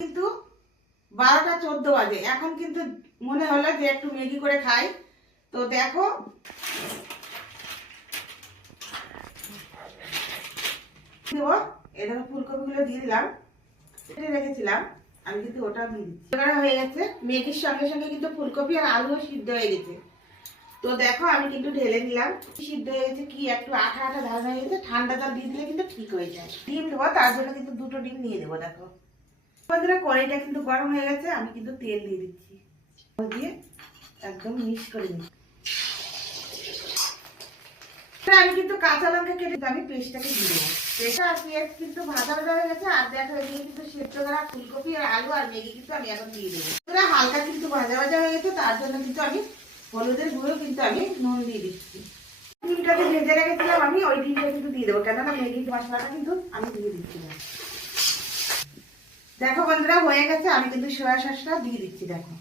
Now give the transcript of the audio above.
কিন্তু 12টা 14 বাজে। এখন কিন্তু মনে হলো যে একটু ম্যাগি করে খাই। তো দেখো দেবো, এরকম ফুলকপিগুলো দিয়ে দিলাম, কেটে রেখেছিলাম আমি, কিন্তু ওটাও দিয়ে দিচ্ছি। এবার হয়ে গেছে, ম্যাগির সঙ্গে সঙ্গে কিন্তু ফুলকপি আর আলুও সিদ্ধ হয়ে গেছে। তো দেখো আমি কিন্তু ঢেলে নিলাম, সিদ্ধ হয়ে গেছে, কি একটু আঠা আঠা ধার হয়ে গেছে। ঠান্ডা জল দিয়ে দিলে কিন্তু ঠিক হয়ে যায়। ডিম দেবো, তার জন্য কিন্তু 2টো ডিম নিয়ে দেবো। দেখো বন্ধুরা, কড়াইটা কিন্তু গরম হয়ে গেছে, আমি কিন্তু তেল দিয়ে দিচ্ছি, দিয়ে একদম মিক্স করে নিচ্ছি। আমি কিন্তু কাঁচা লঙ্কা কেটে আমি পেস্টটাকে দিয়ে দেবো। পেস্ট আর পেঁয়াজ কিন্তু ভাজা ভাজা হয়ে গেছে। আর দেখো এদিকে কিন্তু সেদ্ধ করা ফুলকপি আর আলু আর ম্যাগি কিন্তু আমি এখন দিয়ে দেবো। হালকা কিন্তু ভাজা ভাজা হয়ে গেছে, তার জন্য কিন্তু আমি হলুদের গুঁড়ো কিন্তু আমি নুন দিয়ে দিচ্ছি। ডিমটাকে ভেজে রেখেছিলাম আমি, ওই ডিমটা কিন্তু দিয়ে দেবো, কেননা ম্যাগি মশলাটা কিন্তু আমি দিয়ে দিচ্ছিলাম। দেখো বন্ধুরা হয়ে গেছে, আমি কিন্তু সয়া সসটা দিয়ে দিচ্ছি। দেখো